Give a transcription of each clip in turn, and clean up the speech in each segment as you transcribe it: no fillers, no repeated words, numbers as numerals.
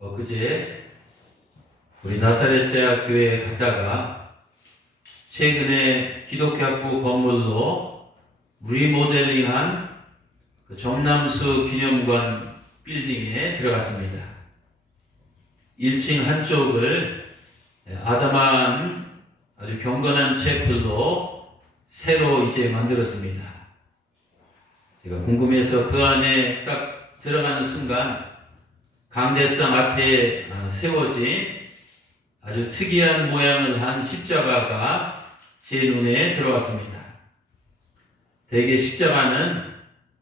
엊그제 우리 나사렛 대학교에 갔다가 최근에 기독교 학부 건물로 리모델링한 그 정남수 기념관 빌딩에 들어갔습니다. 1층 한쪽을 아담한 아주 경건한 채플로 새로 이제 만들었습니다. 제가 궁금해서 그 안에 딱 들어가는 순간 강대상 앞에 세워진 아주 특이한 모양을 한 십자가가 제 눈에 들어왔습니다. 대개 십자가는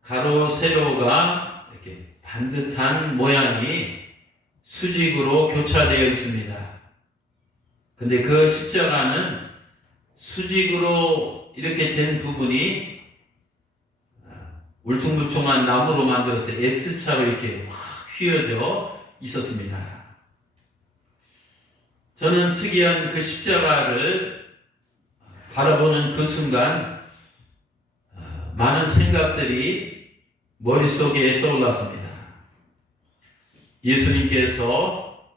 가로 세로가 이렇게 반듯한 모양이 수직으로 교차되어 있습니다. 근데 그 십자가는 수직으로 이렇게 된 부분이 울퉁불퉁한 나무로 만들어서 S자로 이렇게 확 휘어져 있었습니다. 저는 특이한 그 십자가를 바라보는 그 순간 많은 생각들이 머릿속에 떠올랐습니다. 예수님께서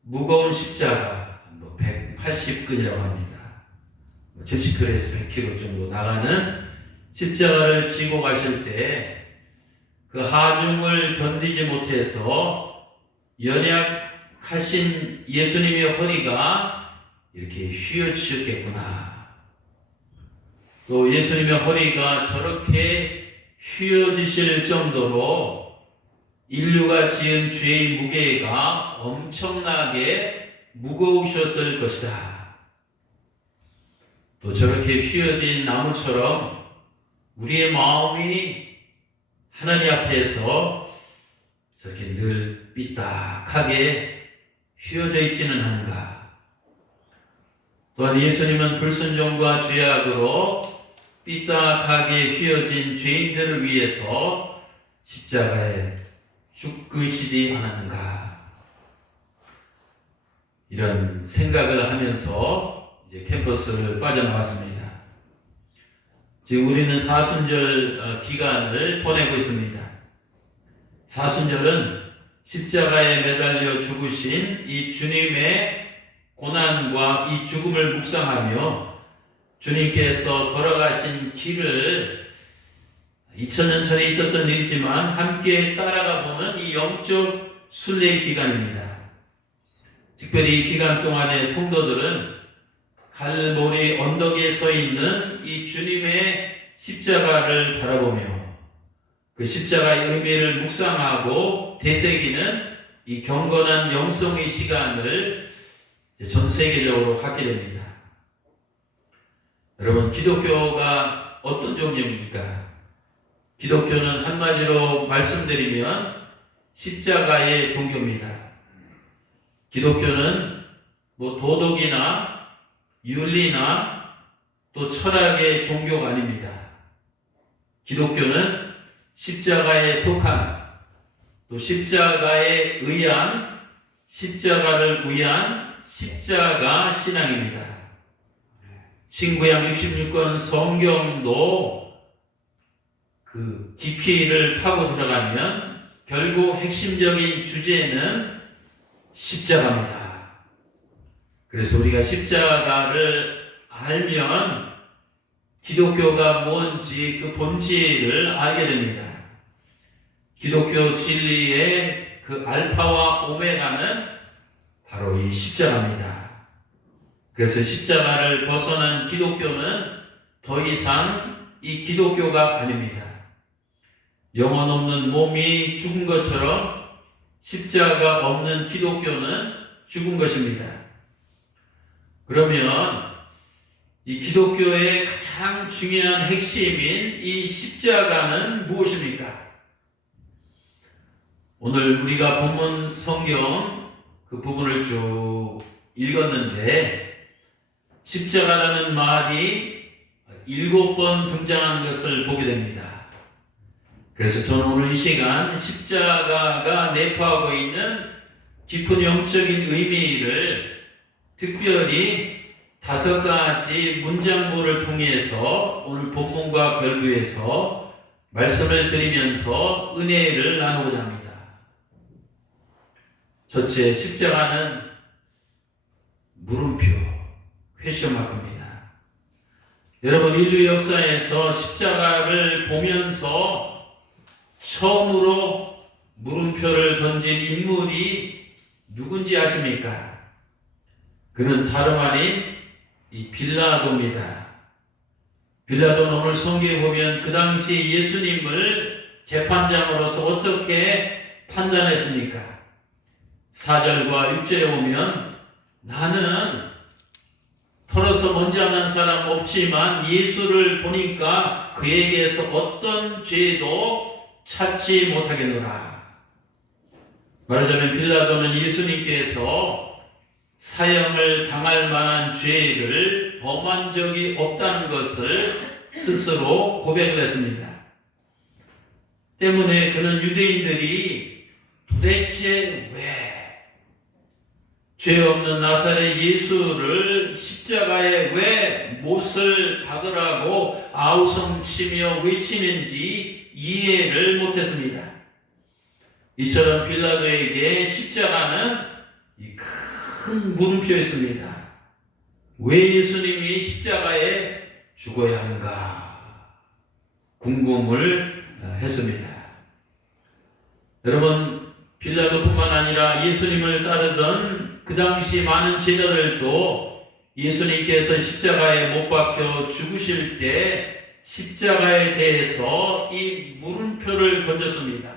무거운 십자가 180근이라고 합니다. 70kg에서 100kg 정도 나가는 십자가를 지고 가실 때 그 하중을 견디지 못해서 연약하신 예수님의 허리가 이렇게 휘어지셨겠구나. 또 예수님의 허리가 저렇게 휘어지실 정도로 인류가 지은 죄의 무게가 엄청나게 무거우셨을 것이다. 또 저렇게 휘어진 나무처럼 우리의 마음이 하나님 앞에서 저렇게 늘 삐딱하게 휘어져 있지는 않은가. 또한 예수님은 불순종과 죄악으로 삐딱하게 휘어진 죄인들을 위해서 십자가에 죽으시지 않았는가. 이런 생각을 하면서 이제 캠퍼스를 빠져나왔습니다. 지금 우리는 사순절 기간을 보내고 있습니다. 사순절은 십자가에 매달려 죽으신 이 주님의 고난과 이 죽음을 묵상하며 주님께서 걸어가신 길을 2000년 전에 있었던 일이지만 함께 따라가 보는 이 영적 순례 기간입니다. 특별히 이 기간 동안에 성도들은 갈보리 언덕에 서 있는 이 주님의 십자가를 바라보며 그 십자가의 의미를 묵상하고 되새기는 이 경건한 영성의 시간을 전 세계적으로 갖게 됩니다. 여러분, 기독교가 어떤 종교입니까? 기독교는 한마디로 말씀드리면 십자가의 종교입니다. 기독교는 도덕이나 윤리나 또 철학의 종교가 아닙니다. 기독교는 십자가에 속한, 또 십자가에 의한, 십자가를 위한 십자가 신앙입니다. 신구약 66권 성경도 그 깊이를 파고 들어가면 결국 핵심적인 주제는 십자가입니다. 그래서 우리가 십자가를 알면 기독교가 뭔지 그 본질을 알게 됩니다. 기독교 진리의 그 알파와 오메가는 바로 이 십자가입니다. 그래서 십자가를 벗어난 기독교는 더 이상 이 기독교가 아닙니다. 영혼 없는 몸이 죽은 것처럼 십자가 없는 기독교는 죽은 것입니다. 그러면 이 기독교의 가장 중요한 핵심인 이 십자가는 무엇입니까? 오늘 우리가 본문 성경 그 부분을 쭉 읽었는데 십자가라는 말이 7번 등장하는 것을 보게 됩니다. 그래서 저는 오늘 이 시간 십자가가 내포하고 있는 깊은 영적인 의미를 특별히 5가지 문장부를 통해서 오늘 본문과 결부해서 말씀을 드리면서 은혜를 나누고자 합니다. 첫째, 십자가는 물음표, 퀘스천마크입니다. 여러분, 인류 역사에서 십자가를 보면서 처음으로 물음표를 던진 인물이 누군지 아십니까? 그는 다름 아닌 이 빌라도입니다. 빌라도는 오늘 성경에 보면 그 당시 예수님을 재판장으로서 어떻게 판단했습니까? 4절과 6절에 보면 나는 털어서 먼지 않는 사람 없지만 예수를 보니까 그에게서 어떤 죄도 찾지 못하겠노라. 말하자면 빌라도는 예수님께서 사형을 당할 만한 죄를 범한 적이 없다는 것을 스스로 고백을 했습니다. 때문에 그는 유대인들이 도대체 왜 죄 없는 나사렛 예수를 십자가에 왜 못을 박으라고 아우성치며 외치는지 이해를 못했습니다. 이처럼 빌라도에게 십자가는 큰 물음표였습니다. 왜 예수님이 십자가에 죽어야 하는가 궁금을 했습니다. 여러분, 빌라도뿐만 아니라 예수님을 따르던 그 당시 많은 제자들도 예수님께서 십자가에 못 박혀 죽으실 때 십자가에 대해서 이 물음표를 던졌습니다.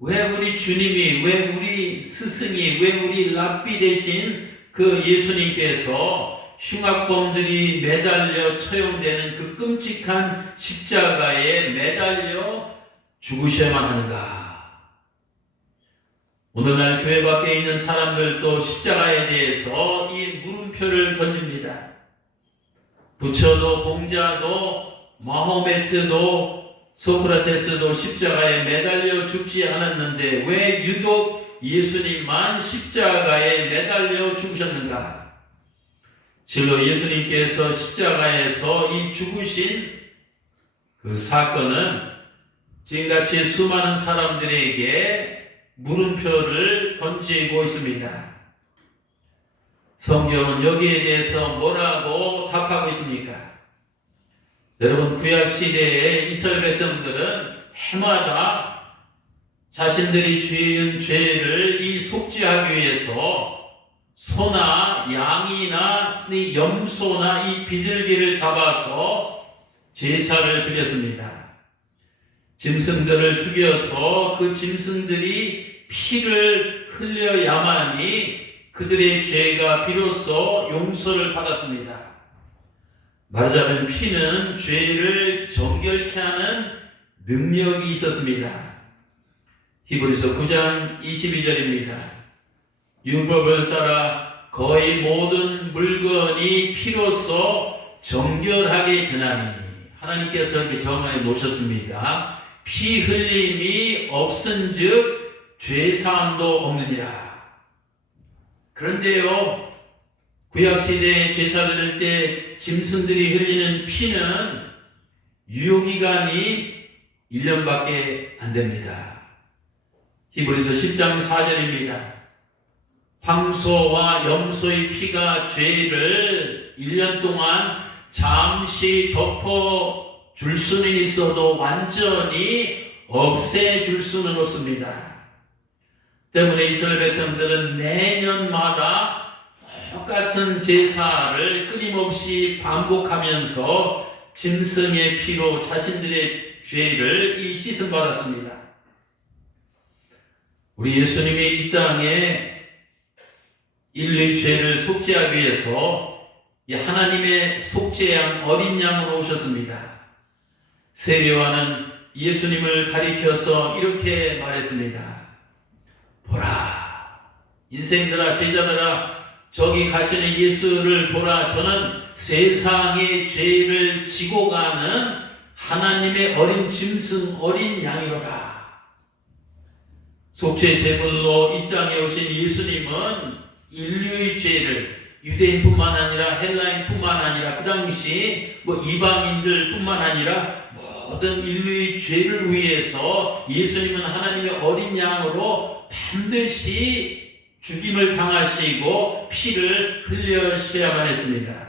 왜 우리 주님이, 왜 우리 스승이, 왜 우리 랍비 대신 그 예수님께서 흉악범들이 매달려 처형되는 그 끔찍한 십자가에 매달려 죽으셔야만 하는가? 오늘날 교회 밖에 있는 사람들도 십자가에 대해서 이 물음표를 던집니다. 부처도 공자도 마호메트도 소크라테스도 십자가에 매달려 죽지 않았는데 왜 유독 예수님만 십자가에 매달려 죽으셨는가? 실로 예수님께서 십자가에서 이 죽으신 그 사건은 지금같이 수많은 사람들에게 물음표를 던지고 있습니다. 성경은 여기에 대해서 뭐라고 답하고 있습니까? 여러분, 구약시대의 이스라엘 백성들은 해마다 자신들이 지은 죄를 이 속죄하기 위해서 소나 양이나 이 염소나 이 비둘기를 잡아서 제사를 드렸습니다. 짐승들을 죽여서 그 짐승들이 피를 흘려야만이 그들의 죄가 비로소 용서를 받았습니다. 말하자면 피는 죄를 정결케 하는 능력이 있었습니다. 히브리서 9장 22절입니다. 율법을 따라 거의 모든 물건이 피로써 정결하게 되나니 하나님께서 이렇게 정하여 놓으셨습니다. 피 흘림이 없은즉 죄사함도 없느니라. 그런데요, 구약시대에 제사 드릴 때 짐승들이 흘리는 피는 유효기간이 1년밖에 안 됩니다. 히브리서 10장 4절입니다. 황소와 염소의 피가 죄를 1년 동안 잠시 덮어 줄 수는 있어도 완전히 없애줄 수는 없습니다. 때문에 이스라엘 백성들은 매년마다 똑같은 제사를 끊임없이 반복하면서 짐승의 피로 자신들의 죄를 씻음 받았습니다. 우리 예수님이 이 땅에 인류의 죄를 속죄하기 위해서 하나님의 속죄양 어린 양으로 오셨습니다. 세례요한은 예수님을 가리켜서 이렇게 말했습니다. 보라, 인생들아, 제자들아, 저기 가시는 예수를 보라. 저는 세상의 죄를 지고 가는 하나님의 어린 짐승, 어린 양이로다. 속죄 제물로 이 땅에 오신 예수님은 인류의 죄를, 유대인뿐만 아니라 헬라인뿐만 아니라 그 당시 이방인들뿐만 아니라 모든 인류의 죄를 위해서 예수님은 하나님의 어린 양으로 반드시 죽임을 당하시고 피를 흘려셔야만 했습니다.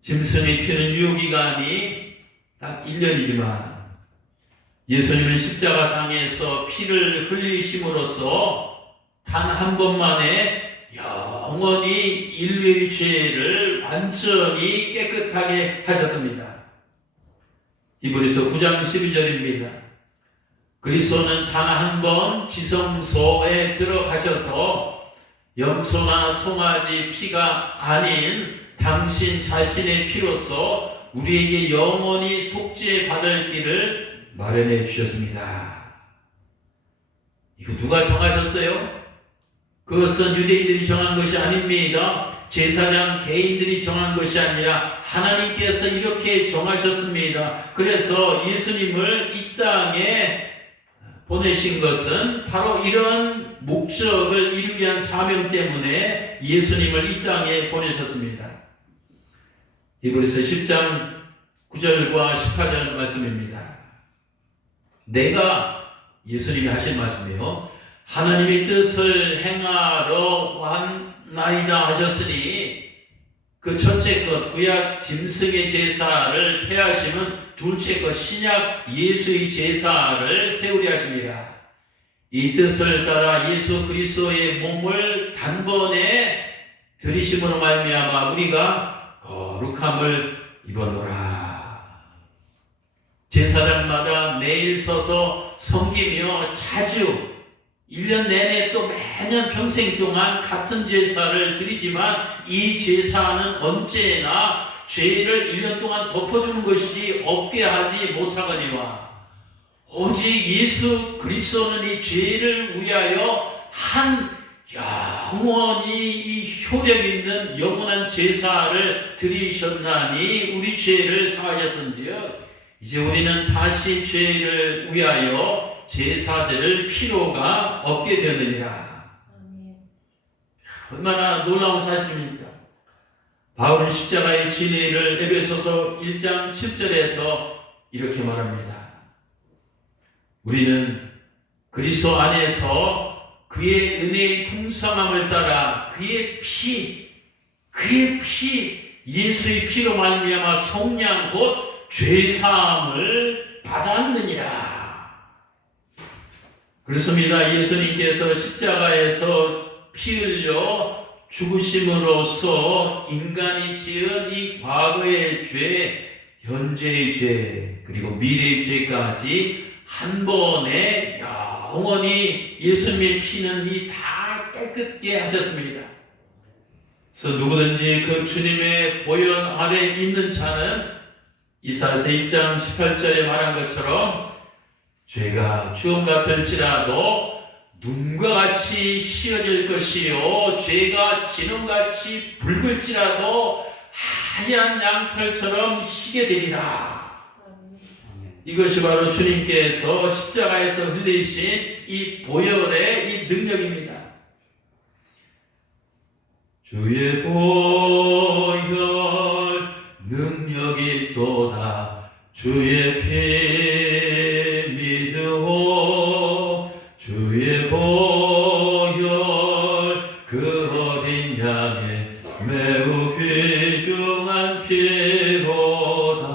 짐승의 피는 유효기간이 딱 1년이지만 예수님은 십자가상에서 피를 흘리심으로써 단 한 번만에 영원히 인류의 죄를 완전히 깨끗하게 하셨습니다. 히브리서 9장 12절입니다. 그리스도는 단 한 번 지성소에 들어가셔서 염소나 송아지 피가 아닌 당신 자신의 피로서 우리에게 영원히 속죄받을 길을 마련해 주셨습니다. 이거 누가 정하셨어요? 그것은 유대인들이 정한 것이 아닙니다. 제사장 개인들이 정한 것이 아니라 하나님께서 이렇게 정하셨습니다. 그래서 예수님을 이 땅에 보내신 것은 바로 이런 목적을 이루기 위한 사명 때문에 예수님을 이 땅에 보내셨습니다. 히브리서 10장 9절과 18절 말씀입니다. 내가 예수님이 하신 말씀이요. 하나님의 뜻을 행하러 왔나이다 하셨으니 그 첫째 것 구약 짐승의 제사를 폐하심은 둘째 것 신약 예수의 제사를 세우려 하십니다. 이 뜻을 따라 예수 그리스도의 몸을 단번에 들이심으로 말미암아 우리가 거룩함을 입었노라. 제사장마다 매일 서서 섬기며 자주 1년 내내 또 매년 평생 동안 같은 제사를 드리지만 이 제사는 언제나 죄를 1년 동안 덮어주는 것이 없게 하지 못하거니와 오직 예수 그리스도는 이 죄를 위하여 한 영원히 이 효력 있는 영원한 제사를 드리셨나니 우리 죄를 사하셨은지요. 이제 우리는 다시 죄를 위하여 제사드릴 필요가 없게 되느니라. 얼마나 놀라운 사실입니까? 바울은 십자가의 진리를 에베소서 1장 7절에서 이렇게 말합니다. 우리는 그리스도 안에서 그의 은혜의 풍성함을 따라 그의 피 예수의 피로 말미암아 속량 곧 죄사함을 받았느니라. 그렇습니다. 예수님께서 십자가에서 피 흘려 죽으심으로써 인간이 지은 이 과거의 죄, 현재의 죄, 그리고 미래의 죄까지 한 번에 영원히 예수님의 피는 이 다 깨끗게 하셨습니다. 그래서 누구든지 그 주님의 보혈 아래 있는 자는 이사야서 1장 18절에 말한 것처럼 죄가 주홍 같을지라도 눈과 같이 희어질 것이요 죄가 진홍같이 붉을지라도 하얀 양털처럼 희게 되리라. 이것이 바로 주님께서 십자가에서 흘리신 이 보혈의 이 능력입니다. 주의 보혈 능력이 또다 주의 피 믿으오 주의 보혈 그 어린 양의 매우 귀중한 피로다.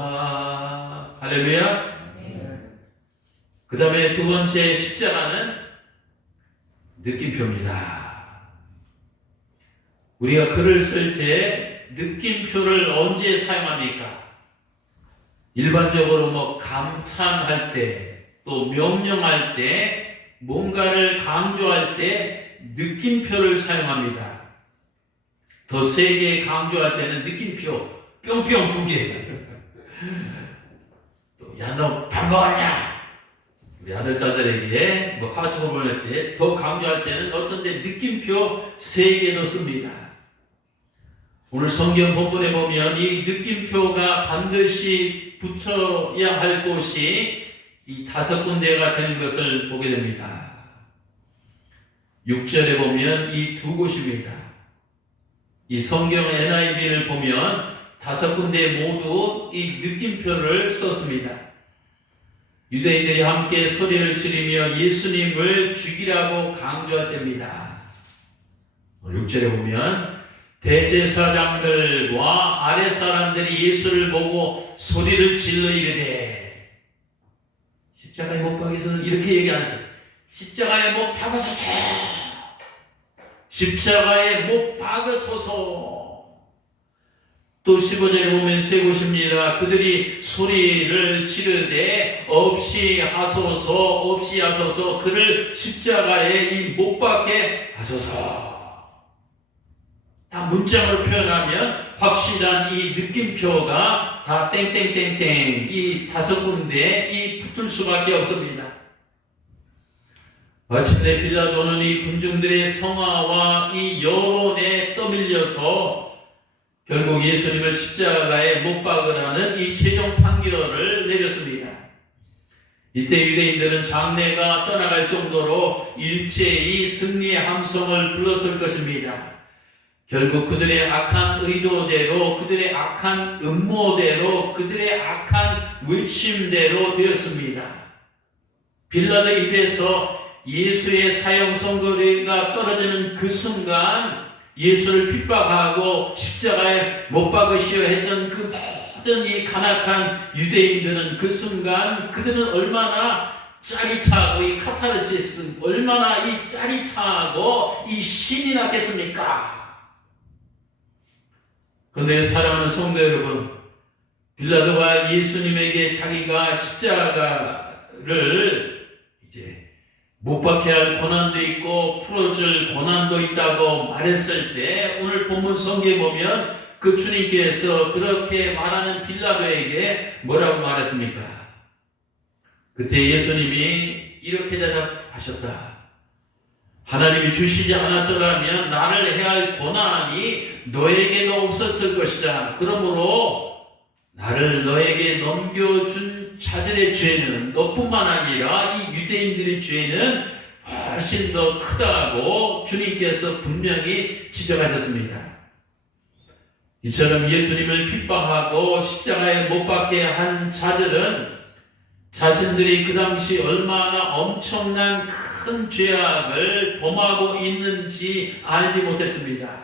할렐루야. 그 다음에 두 번째 십자가는 느낌표입니다. 우리가 글을 쓸 때 느낌표를 언제 사용합니까? 일반적으로 감탄할 때, 또 명령할 때, 뭔가를 강조할 때 느낌표를 사용합니다. 더 세게 강조할 때는 느낌표 뿅뿅 2개. 또 야 너 밥 먹었냐? 우리 아들자들에게 카톡을 보낼 때 더 강조할 때는 어떤 데 느낌표 3개도 씁니다. 오늘 성경 본문에 보면 이 느낌표가 반드시 붙여야 할 곳이 이 5군데가 되는 것을 보게 됩니다. 6절에 보면 이 2곳입니다. 이 성경 NIV를 보면 5군데 모두 이 느낌표를 썼습니다. 유대인들이 함께 소리를 지르며 예수님을 죽이라고 강조할 때입니다. 6절에 보면 대제사장들과 아랫사람들이 예수를 보고 소리를 질러 이르되, 십자가에 못 박이서 이렇게 얘기하면서 십자가에 못 박으소서, 십자가에 못 박으소서. 또 15절에 보면 세 곳입니다. 그들이 소리를 지르되 없이 하소서 그를 십자가에 못 박게 하소서. 다 문장으로 표현하면 확실한 이 느낌표가 다 땡땡땡땡 이 5군데 붙을 수밖에 없습니다. 마침내 빌라도는 이 군중들의 성화와 이 여론에 떠밀려서 결국 예수님을 십자가에 못 박으라는 이 최종 판결을 내렸습니다. 이때 유대인들은 장내가 떠나갈 정도로 일제히 승리의 함성을 불렀을 것입니다. 결국 그들의 악한 의도대로, 그들의 악한 음모대로, 그들의 악한 외침대로 되었습니다. 빌라도 입에서 예수의 사형 선고가 떨어지는 그 순간 예수를 핍박하고 십자가에 못 박으시어 했던 그 모든 이 간악한 유대인들은 그 순간 그들은 얼마나 짜릿하고 이 카타르시스 얼마나 이 짜릿하고 이 신이 났겠습니까? 그런데 사랑하는 성도 여러분, 빌라도가 예수님에게 자기가 십자가를 이제 못 박게 할 권한도 있고 풀어줄 권한도 있다고 말했을 때 오늘 본문 성경에 보면 그 주님께서 그렇게 말하는 빌라도에게 뭐라고 말했습니까? 그때 예수님이 이렇게 대답하셨다. 하나님이 주시지 않았더라면 나를 해할 권한이 너에게도 없었을 것이다. 그러므로 나를 너에게 넘겨준 자들의 죄는 너뿐만 아니라 이 유대인들의 죄는 훨씬 더 크다고 주님께서 분명히 지적하셨습니다. 이처럼 예수님을 핍박하고 십자가에 못 박게 한 자들은 자신들이 그 당시 얼마나 엄청난 큰 죄악을 범하고 있는지 알지 못했습니다.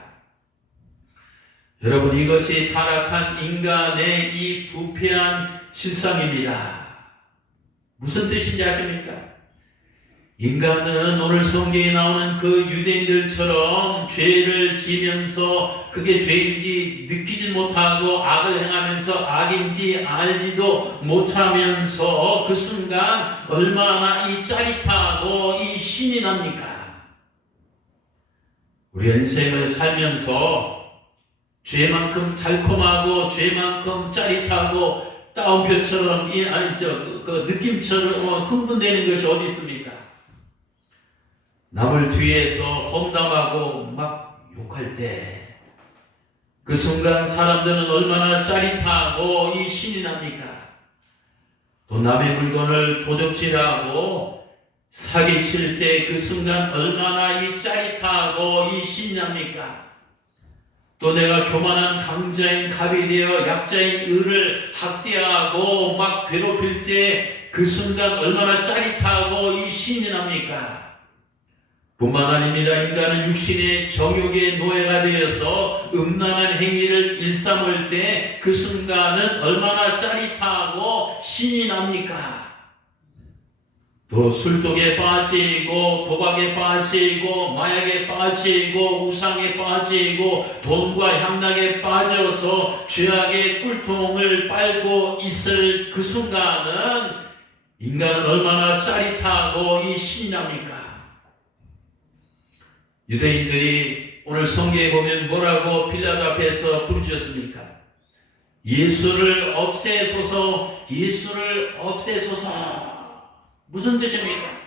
여러분, 이것이 타락한 인간의 이 부패한 실상입니다. 무슨 뜻인지 아십니까? 인간은 오늘 성경에 나오는 그 유대인들처럼 죄를 지면서 그게 죄인지 느끼지 못하고 악을 행하면서 악인지 알지도 못하면서 그 순간 얼마나 이 짜릿하고 이 신이 납니까? 우리 인생을 살면서 죄만큼 달콤하고 죄만큼 짜릿하고 따옴표처럼 그 느낌처럼 흥분되는 것이 어디 있습니까? 남을 뒤에서 험담하고 막 욕할 때 그 순간 사람들은 얼마나 짜릿하고 이 신이 납니까? 또 남의 물건을 도적질하고 사기칠 때 그 순간 얼마나 이 짜릿하고 이 신이 납니까? 또 내가 교만한 강자인 갑이 되어 약자인 을을 학대하고 막 괴롭힐 때 그 순간 얼마나 짜릿하고 이 신이 납니까? 뿐만 아닙니다. 인간은 육신의 정욕의 노예가 되어서 음란한 행위를 일삼을 때 그 순간은 얼마나 짜릿하고 신이 납니까? 또 술 쪽에 빠지고 도박에 빠지고 마약에 빠지고 우상에 빠지고 돈과 향락에 빠져서 죄악의 꿀통을 빨고 있을 그 순간은 인간은 얼마나 짜릿하고 이 신이 납니까? 유대인들이 오늘 성경에 보면 뭐라고 빌라도 앞에서 부르짖었습니까? 예수를 없애소서, 예수를 없애소서. 무슨 뜻입니까?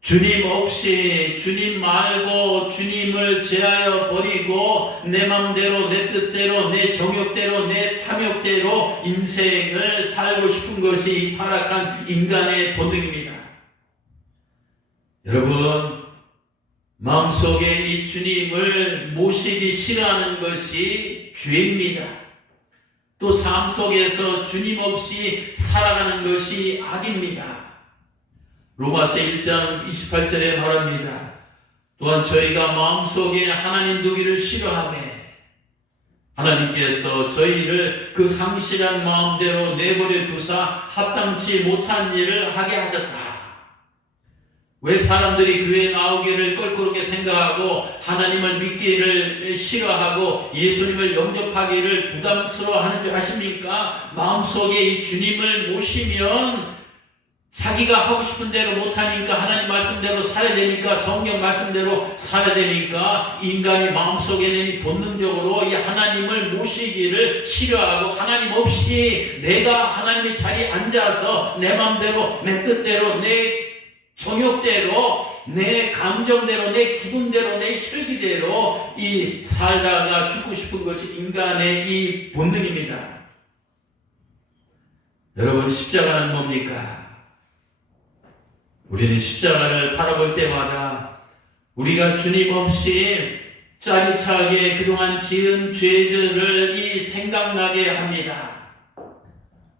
주님 없이, 주님 말고 주님을 제하여 버리고 내 맘대로, 내 뜻대로, 내 정욕대로, 내 탐욕대로 인생을 살고 싶은 것이 이 타락한 인간의 본능입니다. 여러분, 마음속에 이 주님을 모시기 싫어하는 것이 죄입니다. 또 삶 속에서 주님 없이 살아가는 것이 악입니다. 로마서 1장 28절에 말합니다. 또한 저희가 마음속에 하나님 두기를 싫어하며 하나님께서 저희를 그 상실한 마음대로 내버려 두사 합당치 못한 일을 하게 하셨다. 왜 사람들이 교회에 나오기를 껄끄럽게 생각하고 하나님을 믿기를 싫어하고 예수님을 영접하기를 부담스러워하는 줄 아십니까? 마음속에 이 주님을 모시면 자기가 하고 싶은 대로 못하니까 하나님 말씀대로 살아야 되니까 성경 말씀대로 살아야 되니까 인간이 마음속에는 이 본능적으로 이 하나님을 모시기를 싫어하고 하나님 없이 내가 하나님의 자리에 앉아서 내 마음대로 내 뜻대로 내 정욕대로 내 감정대로 내 기분대로 내 혈기대로 이 살다가 죽고 싶은 것이 인간의 이 본능입니다. 여러분, 십자가는 뭡니까? 우리는 십자가를 바라볼 때마다 우리가 주님 없이 짜릿하게 그동안 지은 죄들을 이 생각나게 합니다.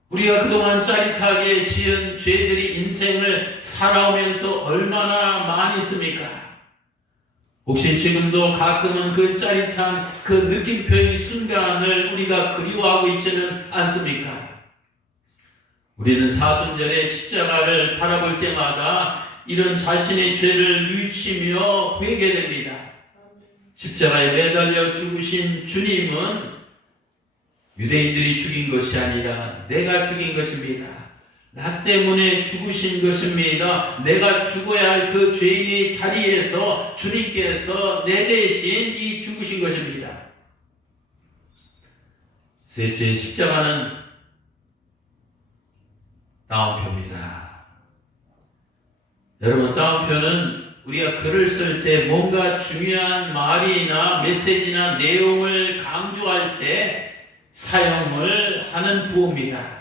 우리가 그동안 짜릿하게 지은 죄들이 인생을 살아오면서 얼마나 많이 있습니까? 혹시 지금도 가끔은 그 짜릿한 그 느낌표의 순간을 우리가 그리워하고 있지는 않습니까? 우리는 사순절에 십자가를 바라볼 때마다 이런 자신의 죄를 뉘우치며 회개됩니다. 십자가에 매달려 죽으신 주님은 유대인들이 죽인 것이 아니라 내가 죽인 것입니다. 나 때문에 죽으신 것입니다. 내가 죽어야 할 그 죄인의 자리에서 주님께서 내 대신 이 죽으신 것입니다. 셋째, 십자가는 따옴표입니다. 여러분, 따옴표는 우리가 글을 쓸 때 뭔가 중요한 말이나 메시지나 내용을 강조할 때 사용을 하는 부호입니다.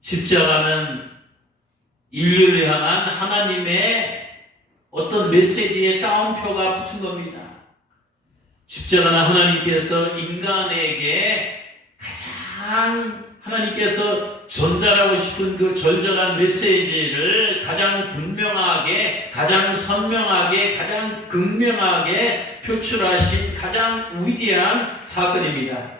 십자가는 인류를 향한 하나님의 어떤 메시지의 따옴표가 붙은 겁니다. 십자가는 하나님께서 인간에게 가장 하나님께서 전달하고 싶은 그 절절한 메시지를 가장 분명하게, 가장 선명하게, 가장 극명하게 표출하신 가장 위대한 사건입니다.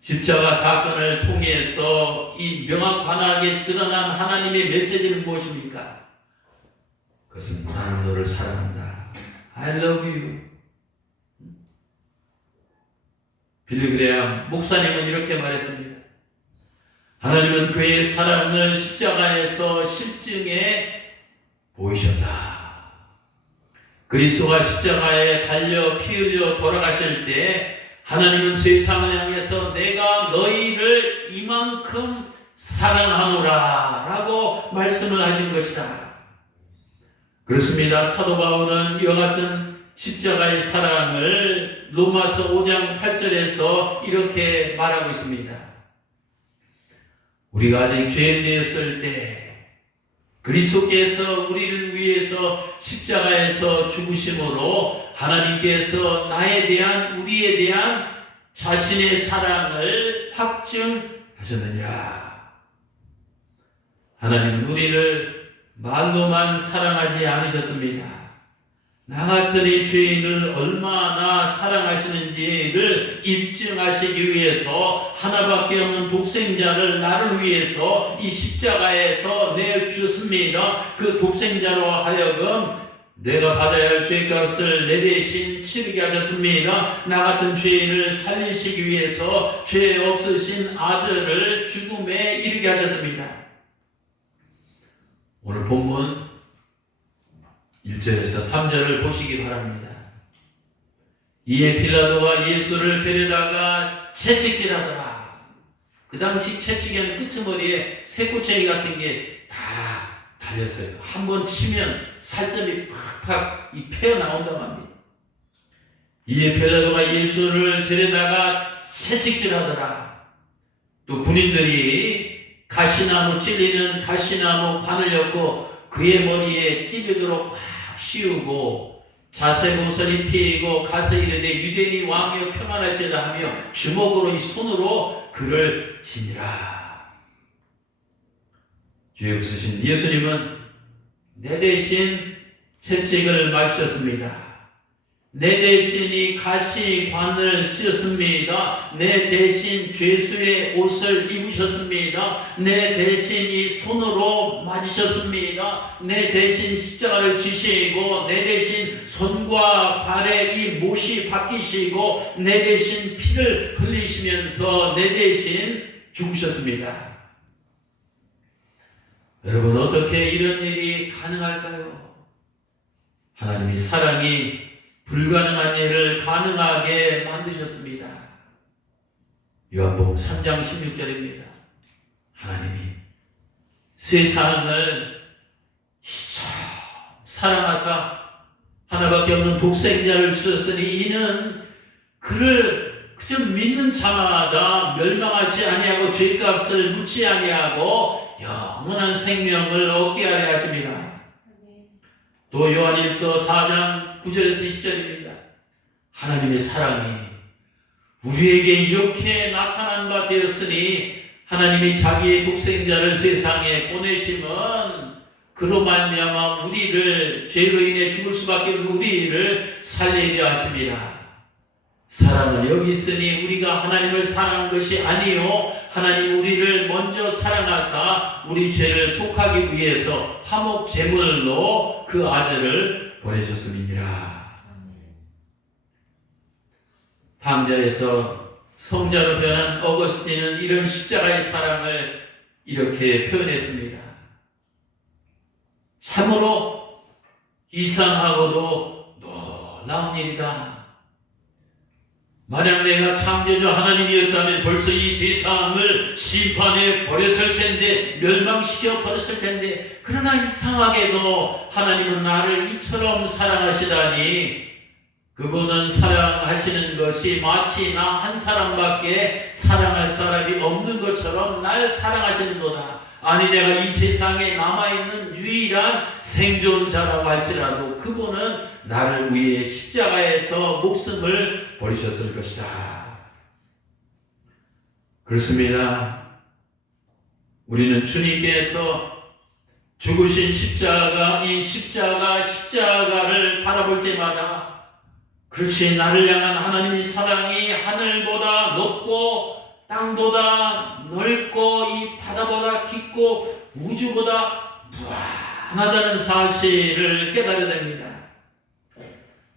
십자가 사건을 통해서 이 명확하게 드러난 하나님의 메시지는 무엇입니까? 그것은 나는 너를 사랑한다. I love you. 빌리 그레이엄 목사님은 이렇게 말했습니다. 하나님은 그의 사랑을 십자가에서 실증해 보이셨다. 그리스도가 십자가에 달려 피 흘려 돌아가실 때 하나님은 세상을 향해서 내가 너희를 이만큼 사랑하노라 라고 말씀을 하신 것이다. 그렇습니다. 사도 바울은 이와 같은 십자가의 사랑을 로마서 5장 8절에서 이렇게 말하고 있습니다. 우리가 아직 죄인 되었을 때 그리스도께서 우리를 위해서 십자가에서 죽으심으로 하나님께서 나에 대한 우리에 대한 자신의 사랑을 확증하셨느니라. 하나님은 우리를 말로만 사랑하지 않으셨습니다. 나 같은 이 죄인을 얼마나 사랑하시는지를 입증하시기 위해서 하나밖에 없는 독생자를 나를 위해서 이 십자가에서 내주셨습니다. 그 독생자로 하여금 내가 받아야 할 죄값을 내 대신 치르게 하셨습니다. 나 같은 죄인을 살리시기 위해서 죄 없으신 아들을 죽음에 이르게 하셨습니다. 오늘 본문 1절에서 3절을 보시기 바랍니다. 이에 빌라도가 예수를 데려다가 채찍질하더라. 그 당시 채찍에는 끄트머리에 새꼬챙이 같은 게 다 달렸어요. 한번 치면 살점이 팍팍 패어 나온다고 합니다. 이에 빌라도가 예수를 데려다가 채찍질하더라. 또 군인들이 가시나무 찔리는 가시나무 관을 엮고 그의 머리에 찌르도록 씌우고 자색 옷을 입히고 가서 이르되 유대인이 왕이여 평안할지어다 하며 주먹으로 이 손으로 그를 치니라. 주에 없으신 예수님은 내 대신 채찍을 맞으셨습니다. 내 대신 이 가시관을 쓰셨습니다. 내 대신 죄수의 옷을 입으셨습니다. 내 대신 이 손으로 맞으셨습니다. 내 대신 십자가를 지시고 내 대신 손과 발에 이 못이 박히시고 내 대신 피를 흘리시면서 내 대신 죽으셨습니다. 여러분, 어떻게 이런 일이 가능할까요? 하나님이 사랑이 불가능한 일을 가능하게 만드셨습니다. 요한복음 3장 16절입니다. 하나님이 세상을 이처럼 사랑하사 하나밖에 없는 독생자를 주셨으니 이는 그를 그저 믿는 자마다 멸망하지 아니하고 죄값을 묻지 아니하고 영원한 생명을 얻게 하려 하십니다. 또 요한일서 4장 9절에서 10절입니다. 하나님의 사랑이 우리에게 이렇게 나타난 바 되었으니 하나님이 자기의 독생자를 세상에 보내심은 그로 말미암아 우리를 죄로 인해 죽을 수밖에 없는 우리를 살리려 하심이라. 사랑은 여기 있으니 우리가 하나님을 사랑한 것이 아니요 하나님 우리를 먼저 사랑하사 우리 죄를 속하기 위해서 화목 제물로 그 아들을 보내셨음이니라. 방자에서 성자로 변한 어거스틴은 이런 십자가의 사랑을 이렇게 표현했습니다. 참으로 이상하고도 놀라운 일이다. 만약 내가 창조주 하나님이었다면 벌써 이 세상을 심판해 버렸을 텐데, 멸망시켜 버렸을 텐데, 그러나 이상하게도 하나님은 나를 이처럼 사랑하시다니, 그분은 사랑하시는 것이 마치 나 한 사람밖에 사랑할 사람이 없는 것처럼 날 사랑하시는도다. 아니 내가 이 세상에 남아있는 유일한 생존자라고 할지라도 그분은 나를 위해 십자가에서 목숨을 버리셨을 것이다. 그렇습니다. 우리는 주님께서 죽으신 십자가, 이 십자가를 바라볼 때마다 그렇지, 나를 향한 하나님의 사랑이 하늘보다 높고 땅보다 넓고 이 바다보다 깊고 우주보다 무한하다는 사실을 깨달아야 됩니다.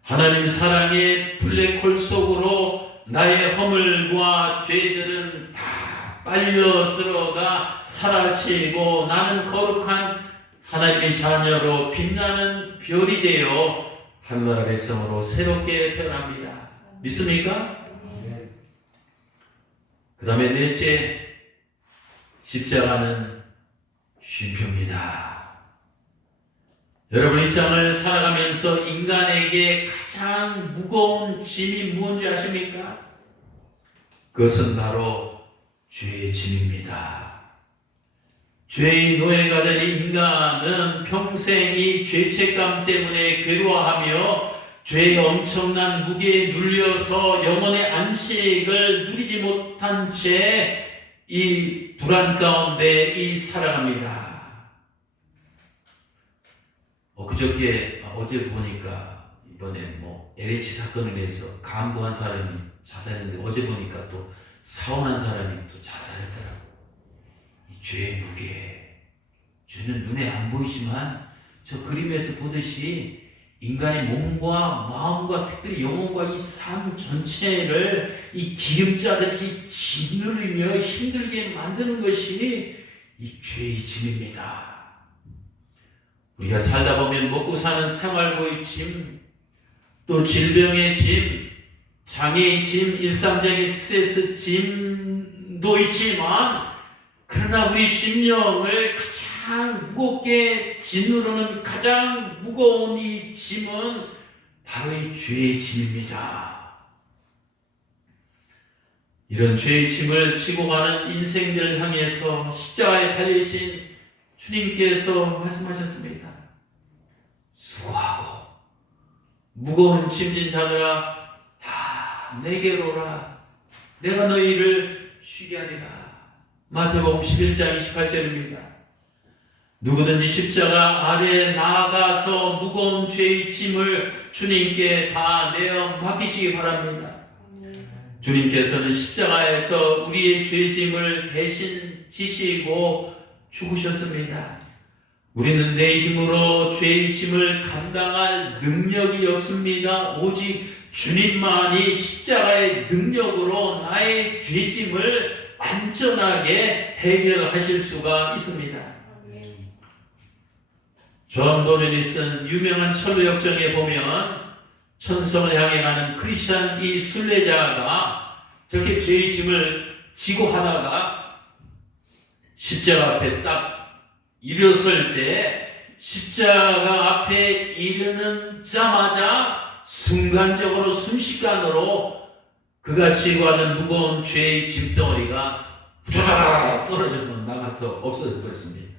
하나님 사랑의 블랙홀 속으로 나의 허물과 죄들은 다 빨려 들어가 사라지고 나는 거룩한 하나님의 자녀로 빛나는 별이 되어 하늘나라의 성으로 새롭게 태어납니다. 믿습니까? 그 다음에 넷째, 십자가는 쉼표입니다. 여러분, 이 땅을 살아가면서 인간에게 가장 무거운 짐이 무엇인지 아십니까? 그것은 바로 죄의 짐입니다. 죄의 노예가 된 인간은 평생 이 죄책감 때문에 괴로워하며 죄의 엄청난 무게에 눌려서 영혼의 안식을 누리지 못한 채 이 불안 가운데 살아갑니다. 어제 보니까 이번에 LH 사건을 위해서 간부한 사람이 자살했는데 어제 보니까 또 사원한 사람이 또 자살했더라고. 이 죄의 무게. 죄는 눈에 안 보이지만 저 그림에서 보듯이 인간의 몸과 마음과 특별히 영혼과 이 삶 전체를 이 기름자들이 짓누르며 힘들게 만드는 것이 이 죄의 짐입니다. 우리가 살다 보면 먹고 사는 생활고의 짐, 또 질병의 짐, 장애의 짐, 일상적인 스트레스 짐도 있지만, 그러나 우리 심령을 가장 무겁게 짓누르는 가장 무거운 이 짐은 바로 이 죄의 짐입니다. 이런 죄의 짐을 지고 가는 인생들을 향해서 십자가에 달리신 주님께서 말씀하셨습니다. 수고하고 무거운 짐진 자들아 다 내게로 오라. 내가 너희를 쉬게 하리라. 마태복음 11장 28절입니다. 누구든지 십자가 아래 나아가서 무거운 죄의 짐을 주님께 다 내어 맡기시기 바랍니다. 주님께서는 십자가에서 우리의 죄짐을 대신 지시고 죽으셨습니다. 우리는 내 힘으로 죄의 짐을 감당할 능력이 없습니다. 오직 주님만이 십자가의 능력으로 나의 죄짐을 완전하게 해결하실 수가 있습니다. 존 도넬이 쓴 유명한 철로 역정에 보면 천성을 향해 가는 크리스찬 이 순례자가 저렇게 죄의 짐을 지고 하다가 십자가 앞에 딱 이르렀을 때 십자가 앞에 이르는자마자 순간적으로 순식간으로 그가 지고 하는 무거운 죄의 짐덩어리가 후다닥 떨어져 나가서 없어져 버렸습니다.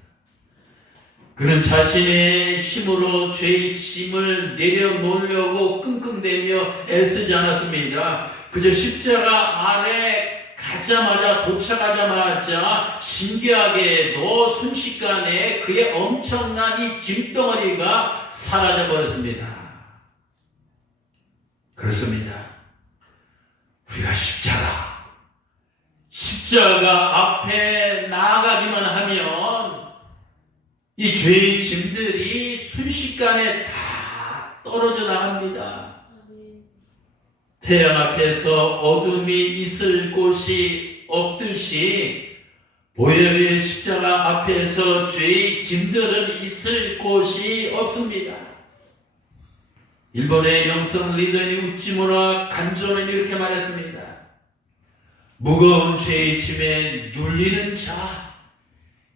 그는 자신의 힘으로 죄의 짐을 내려놓으려고 끙끙대며 애쓰지 않았습니다. 그저 십자가 안에 가자마자 도착하자마자 신기하게도 순식간에 그의 엄청난 이 짐덩어리가 사라져 버렸습니다. 그렇습니다. 우리가 십자가 앞에 나아가기만 하면 이 죄의 짐들이 순식간에 다 떨어져 나갑니다. 태양 앞에서 어둠이 있을 곳이 없듯이 보혈의 십자가 앞에서 죄의 짐들은 있을 곳이 없습니다. 일본의 명성 리더니 우찌무라 간조는 이렇게 말했습니다. 무거운 죄의 짐에 눌리는 자,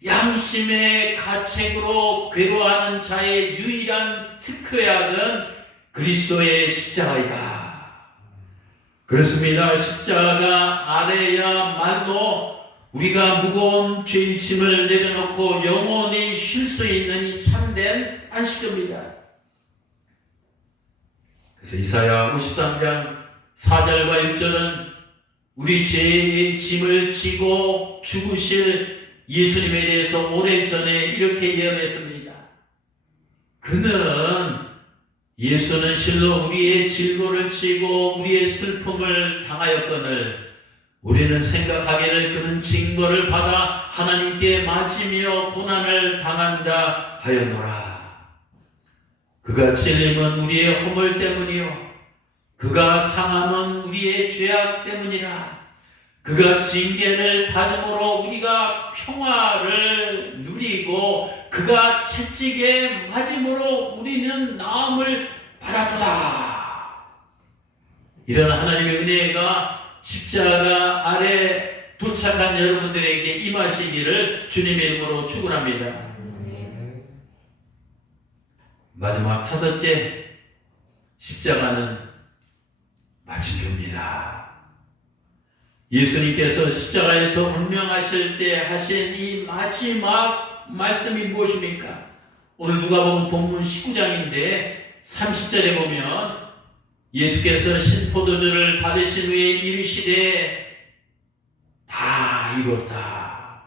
양심의 가책으로 괴로워하는 자의 유일한 특효약은 그리스도의 십자가이다. 그렇습니다. 십자가 아래야말로 우리가 무거운 죄의 짐을 내려놓고 영원히 쉴 수 있는 이 참된 안식입니다. 그래서 이사야 53장 4절과 6절은 우리 죄의 짐을 지고 죽으실 예수님에 대해서 오래전에 이렇게 예언했습니다. 예수는 실로 우리의 질고를 지고 우리의 슬픔을 당하였거늘 우리는 생각하기를 그는 징벌을 받아 하나님께 맞으며 고난을 당한다 하였노라. 그가 찔림은 우리의 허물 때문이요 그가 상함은 우리의 죄악 때문이라. 그가 징계를 받음으로 우리가 평화를 누리고 그가 채찍에 맞음으로 우리는 나음을 받았도다. 이런 하나님의 은혜가 십자가 아래 도착한 여러분들에게 임하시기를 주님의 이름으로 축원합니다. 마지막 다섯째, 십자가는 마침표입니다. 예수님께서 십자가에서 운명하실 때 하신 이 마지막 말씀이 무엇입니까? 오늘 누가복음 본문 19장인데 30절에 보면 예수께서 신포도주를 받으신 후에 이르시되 다 이뤘다.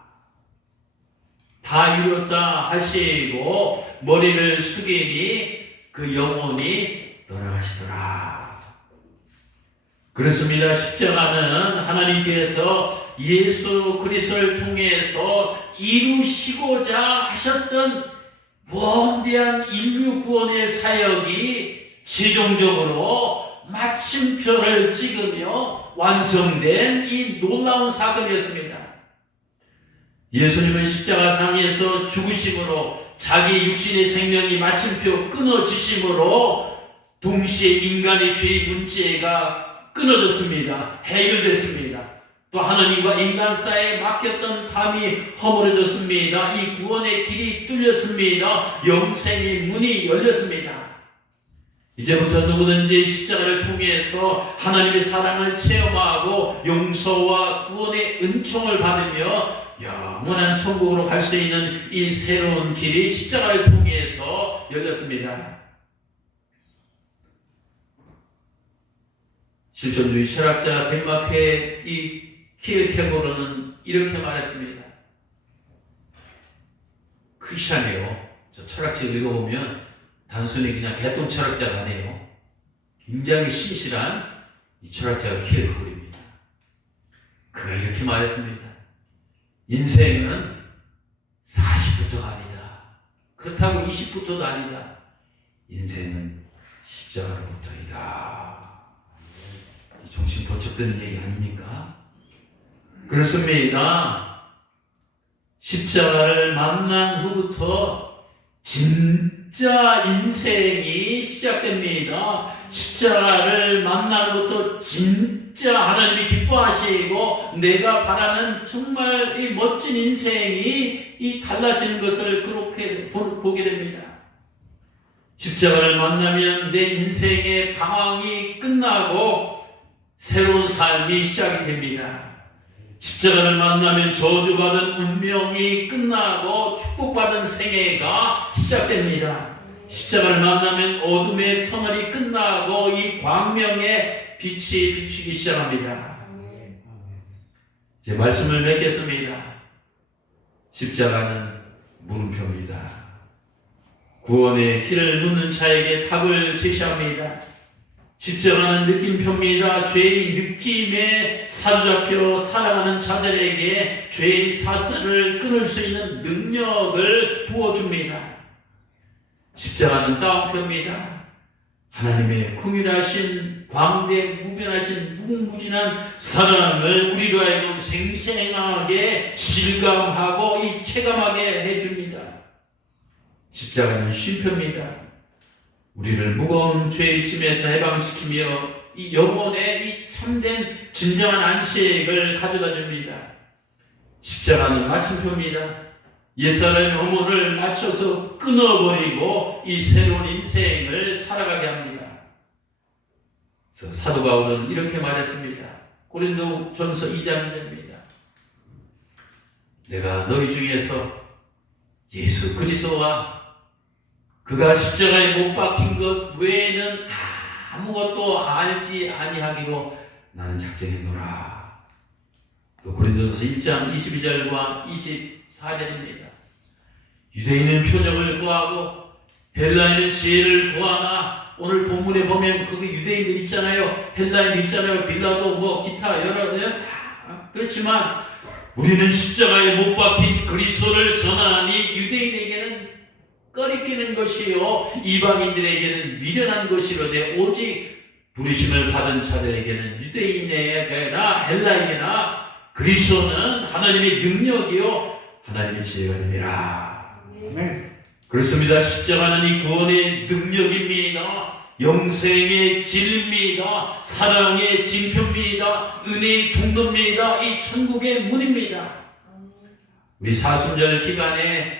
다 이뤘다 하시고 머리를 숙이니 그 영혼이 돌아가시더라. 그렇습니다. 십자가는 하나님께서 예수 그리스도를 통해서 이루시고자 하셨던 원대한 인류 구원의 사역이 최종적으로 마침표를 찍으며 완성된 이 놀라운 사건이었습니다. 예수님은 십자가상에서 죽으심으로 자기 육신의 생명이 마침표 끊어지심으로 동시에 인간의 죄의 문제가 끊어졌습니다. 해결됐습니다. 또 하나님과 인간 사이에 막혔던 담이 허물어졌습니다. 이 구원의 길이 뚫렸습니다. 영생의 문이 열렸습니다. 이제부터 누구든지 십자가를 통해서 하나님의 사랑을 체험하고 용서와 구원의 은총을 받으며 영원한 천국으로 갈 수 있는 이 새로운 길이 십자가를 통해서 열렸습니다. 실존주의 철학자 덴마크의 이 키엘케고르는 이렇게 말했습니다. 크리스찬이에요. 저 철학책 읽어보면 단순히 그냥 개똥 철학자가 아니에요. 굉장히 신실한 이 철학자가 키엘케고르입니다. 그가 이렇게 말했습니다. 인생은 40부터가 아니다. 그렇다고 20부터도 아니다. 인생은 십자가로부터이다. 이 정신 번쩍 드는 얘기 아닙니까? 그렇습니다. 십자가를 만난 후부터 진짜 인생이 시작됩니다. 십자가를 만난 후부터 진짜 하나님이 기뻐하시고 내가 바라는 정말 이 멋진 인생이 이 달라지는 것을 그렇게 보게 됩니다. 십자가를 만나면 내 인생의 방황이 끝나고 새로운 삶이 시작이 됩니다. 십자가를 만나면 저주받은 운명이 끝나고 축복받은 생애가 시작됩니다. 십자가를 만나면 어둠의 터널이 끝나고 이 광명의 빛이 비추기 시작합니다. 이제 말씀을 맺겠습니다. 십자가는 물음표입니다. 구원의 길을 묻는 자에게 답을 제시합니다. 십자가는 느낌표입니다. 죄의 느낌에 사로잡혀 살아가는 자들에게 죄의 사슬을 끊을 수 있는 능력을 부어줍니다. 십자가는 따옴표입니다. 하나님의 긍휼하신 광대 무변하신 무궁무진한 사랑을 우리로 하여금 생생하게 실감하고 이 체감하게 해줍니다. 십자가는 쉼표입니다. 우리를 무거운 죄의 짐에서 해방시키며 이 영혼의 이 참된 진정한 안식을 가져다 줍니다. 십자가는 마침표입니다. 옛사람의 허물을 맞춰서 끊어버리고 이 새로운 인생을 살아가게 합니다. 그래서 사도 바울은 이렇게 말했습니다. 고린도전서 2장 2절입니다. 내가 너희 중에서 예수 그리스도와 그가 십자가에 못 박힌 것 외에는 아무것도 알지 아니하기로 나는 작정했노라. 또 고린도전서 1장 22절과 24절입니다. 유대인은 표적을 구하고 헬라인은 지혜를 구하나 오늘 본문에 보면 거기 유대인들 있잖아요. 헬라인 있잖아요. 빌라도 뭐 기타 여러 다 그렇지만 우리는 십자가에 못 박힌 그리스도를 전하니 유대인에게는 꺼리끼는 것이요 이방인들에게는 미련한 것이로되 오직 부르심을 받은 자들에게는 유대인에게나 헬라인이나 그리스도는 하나님의 능력이요 하나님의 지혜가 됩니다. 그렇습니다. 십자가는 이 구원의 능력입니다. 영생의 진리입니다. 사랑의 징표입니다. 은혜의 통로입니다. 이 천국의 문입니다. 우리 사순절 기간에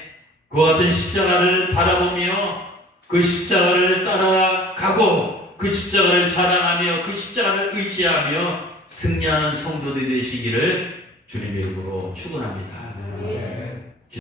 그와 같은 십자가를 바라보며 그 십자가를 따라가고 그 십자가를 자랑하며 그 십자가를 의지하며 승리하는 성도들이 되시기를 주님의 이름으로 축원합니다.